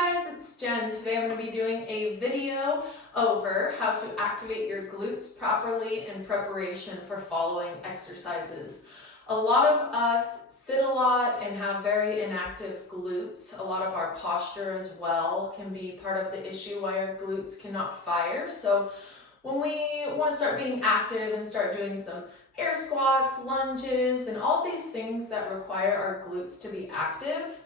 guys, it's Jen. Today I'm going to be doing a video over how to activate your glutes properly in preparation for following exercises. A lot of us sit a lot and have very inactive glutes. A lot of our posture as well can be part of the issue why our glutes cannot fire. So when we want to start being active and start doing some air squats, lunges, and all these things that require our glutes to be active,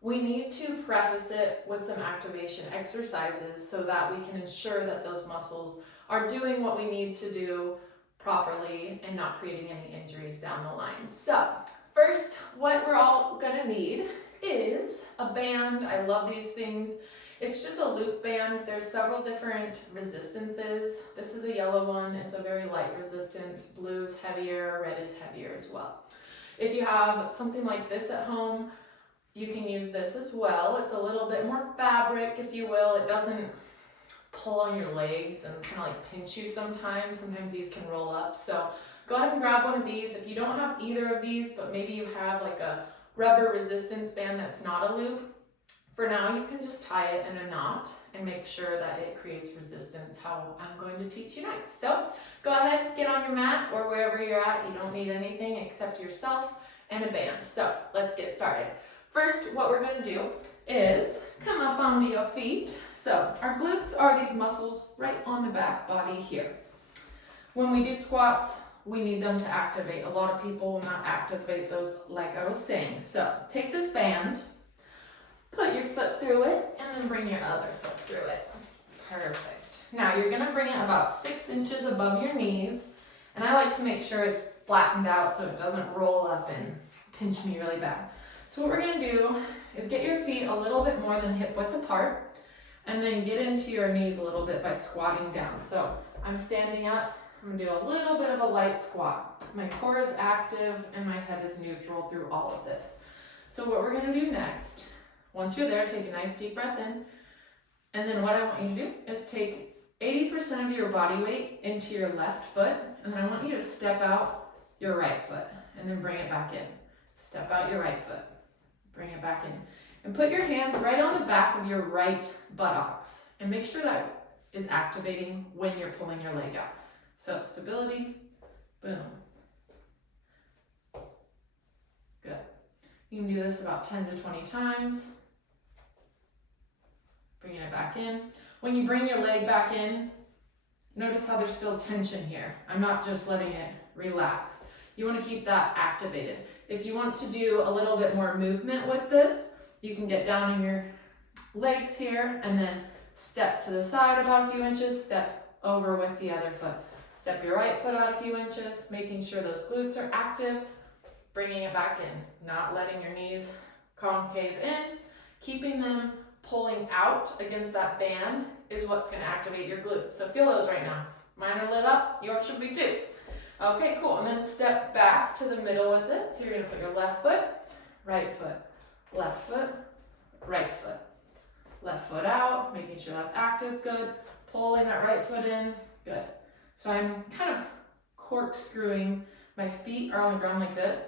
we need to preface it with some activation exercises so that we can ensure that those muscles are doing what we need to do properly and not creating any injuries down the line. So first, what we're all gonna need is a band. I love these things. It's just a loop band. There's several different resistances. This is a yellow one. It's a very light resistance. Blue is heavier, red is heavier as well. If you have something like this at home, you can use this as well. It's a little bit more fabric, if you will. It doesn't pull on your legs and kind of like pinch you sometimes. Sometimes these can roll up. So go ahead and grab one of these. If you don't have either of these, but maybe you have like a rubber resistance band that's not a loop, for now you can just tie it in a knot and make sure that it creates resistance how I'm going to teach you next. So go ahead, get on your mat or wherever you're at. You don't need anything except yourself and a band. So let's get started. First, what we're going to do is come up onto your feet. So our glutes are these muscles right on the back body here. When we do squats, we need them to activate. A lot of people will not activate those like I was saying. So take this band, put your foot through it, and then bring your other foot through it. Perfect. Now you're going to bring it about 6 inches above your knees. And I like to make sure it's flattened out so it doesn't roll up and pinch me really bad. So what we're going to do is get your feet a little bit more than hip width apart and then get into your knees a little bit by squatting down. So I'm standing up, I'm going to do a little bit of a light squat. My core is active and my head is neutral through all of this. So what we're going to do next, once you're there, take a nice deep breath in, and then what I want you to do is take 80% of your body weight into your left foot, and then I want you to step out your right foot and then bring it back in. Step out your right foot. Bring it back in. And put your hand right on the back of your right buttocks. And make sure that is activating when you're pulling your leg out. So stability, boom. Good. You can do this about 10 to 20 times. Bringing it back in. When you bring your leg back in, notice how there's still tension here. I'm not just letting it relax. You want to keep that activated. If you want to do a little bit more movement with this, you can get down in your legs here and then step to the side about a few inches, step over with the other foot. Step your right foot out a few inches, making sure those glutes are active, bringing it back in, not letting your knees concave in, keeping them pulling out against that band is what's going to activate your glutes. So feel those right now. Mine are lit up, yours should be too. Okay, cool. And then step back to the middle with it. So you're going to put your left foot, right foot, left foot, right foot. Left foot out, making sure that's active. Good. Pulling that right foot in. Good. So I'm kind of corkscrewing. My feet are on the ground like this.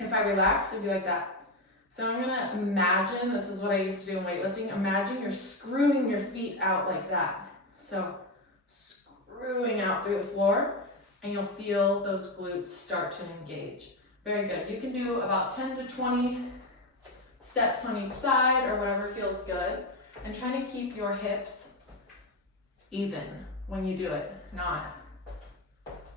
If I relax, it'd be like that. So I'm going to imagine, this is what I used to do in weightlifting, imagine you're screwing your feet out like that. So screwing out through the floor. And you'll feel those glutes start to engage. Very good. You can do about 10 to 20 steps on each side or whatever feels good. And trying to keep your hips even when you do it, not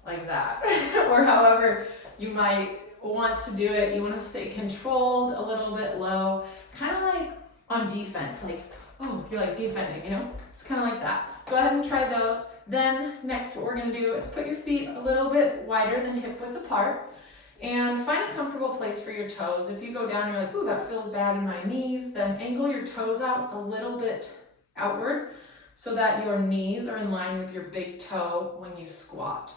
like that. Or however you might want to do it. You want to stay controlled, a little bit low, kind of like on defense, like, oh, you're like defending, you know? It's kind of like that. Go ahead and try those. Then next what we're going to do is put your feet a little bit wider than hip width apart and find a comfortable place for your toes. If you go down and you're like, ooh, that feels bad in my knees, then angle your toes out a little bit outward so that your knees are in line with your big toe when you squat.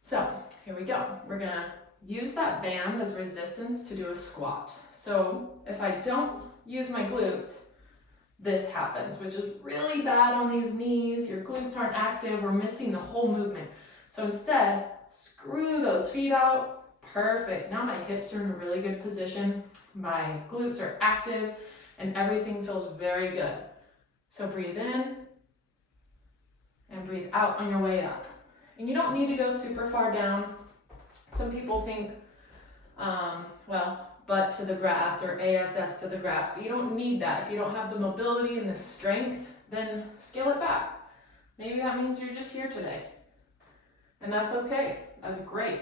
So here we go. We're going to use that band as resistance to do a squat. So if I don't use my glutes, this happens, which is really bad on these knees. Your glutes aren't active. We're missing the whole movement. So instead, screw those feet out. Perfect. Now my hips are in a really good position. My glutes are active. and everything feels very good. So breathe in and breathe out on your way up. And you don't need to go super far down. Some people think, butt to the grass or ASS to the grass, but you don't need that. If you don't have the mobility and the strength, then scale it back. Maybe that means you're just here today. And that's okay. That's great.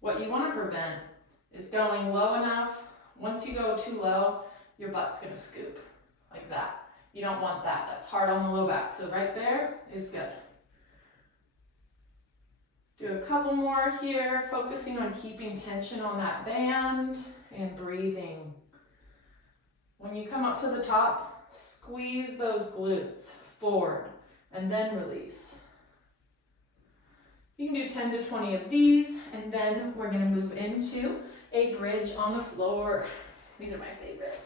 What you want to prevent is going low enough. Once you go too low, your butt's going to scoop like that. You don't want that. That's hard on the low back. So right there is good. Do a couple more here, focusing on keeping tension on that band and breathing. When you come up to the top, squeeze those glutes forward and then release. You can do 10 to 20 of these, and then we're going to move into a bridge on the floor. These are my favorite.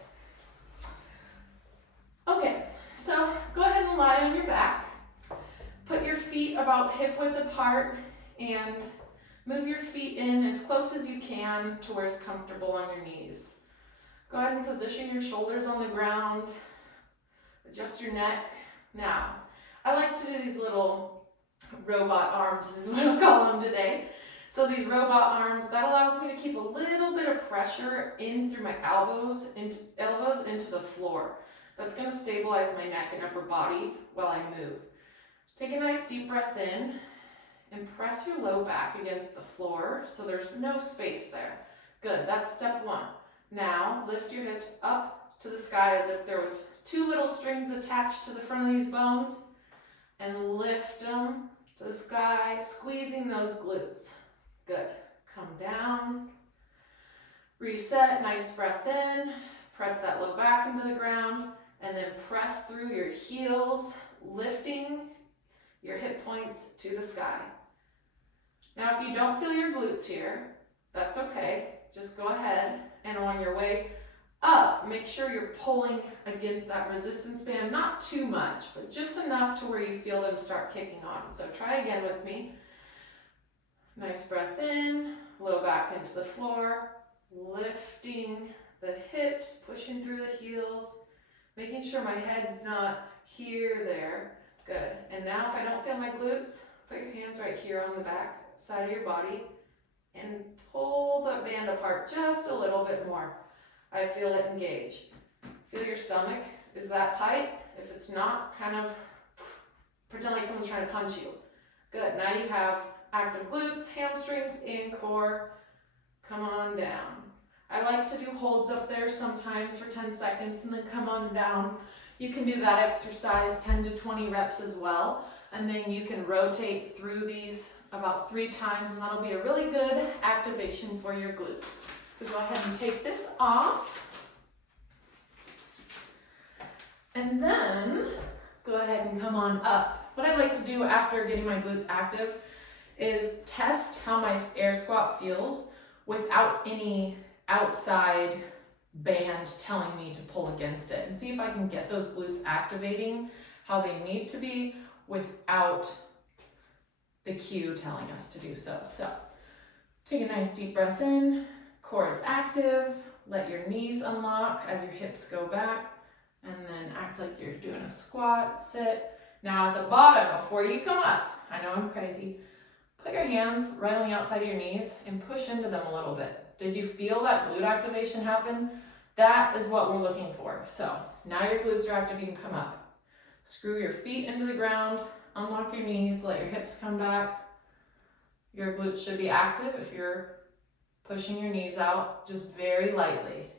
Okay, so go ahead and lie on your back. Put your feet about hip width apart and move your feet in as close as you can to where it's comfortable on your knees. Go ahead and position your shoulders on the ground. Adjust your neck. Now, I like to do these little robot arms, is what I'll call them today. So these robot arms, that allows me to keep a little bit of pressure in through my elbows into the floor. That's going to stabilize my neck and upper body while I move. Take a nice deep breath in and press your low back against the floor so there's no space there. Good, that's step one. Now lift your hips up to the sky as if there was two little strings attached to the front of these bones, and lift them to the sky, squeezing those glutes. Good. Come down. Reset, nice breath in. Press that low back into the ground, and then press through your heels, lifting your hip points to the sky. Now, if you don't feel your glutes here, that's okay. Just go ahead, and on your way up, make sure you're pulling against that resistance band, not too much, but just enough to where you feel them start kicking on. So try again with me. Nice breath in, low back into the floor, lifting the hips, pushing through the heels, making sure my head's not here, there. Good. And now if I don't feel my glutes, put your hands right here on the back side of your body and pull the band apart just a little bit more. I feel it engage. Feel your stomach. Is that tight? If it's not, kind of pretend like someone's trying to punch you. Good. Now you have active glutes, hamstrings, and core. Come on down. I like to do holds up there sometimes for 10 seconds and then come on down. You can do that exercise 10 to 20 reps as well. And then you can rotate through these about 3 times, and that'll be a really good activation for your glutes. So go ahead and take this off. And then go ahead and come on up. What I like to do after getting my glutes active is test how my air squat feels without any outside band telling me to pull against it, and see if I can get those glutes activating how they need to be without the cue telling us to do so. So take a nice deep breath in, core is active, let your knees unlock as your hips go back, and then act like you're doing a squat, sit. Now at the bottom, before you come up, I know I'm crazy, put your hands right on the outside of your knees and push into them a little bit. Did you feel that glute activation happen? That is what we're looking for. So now your glutes are active, you can come up. Screw your feet into the ground, unlock your knees, let your hips come back. Your glutes should be active if you're pushing your knees out just very lightly.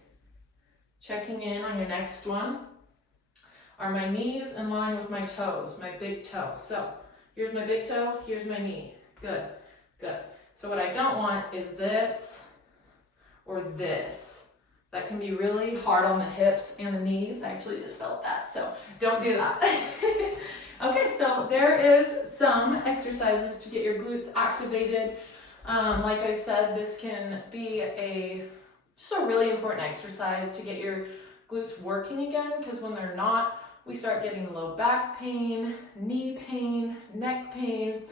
Checking in on your next one. Are my knees in line with my toes, my big toe? So here's my big toe, here's my knee. Good, good. So what I don't want is this or this. That can be really hard on the hips and the knees. I actually just felt that, so don't do that. Okay, so there is some exercises to get your glutes activated. Like I said, this can be just a really important exercise to get your glutes working again, because when they're not, we start getting low back pain, knee pain, neck pain.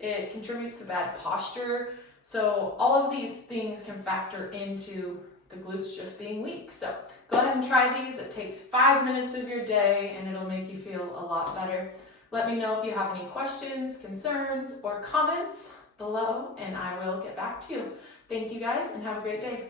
It contributes to bad posture. So all of these things can factor into the glutes just being weak. So go ahead and try these. It takes 5 minutes of your day and it'll make you feel a lot better. Let me know if you have any questions, concerns, or comments below, and I will get back to you. Thank you guys and have a great day.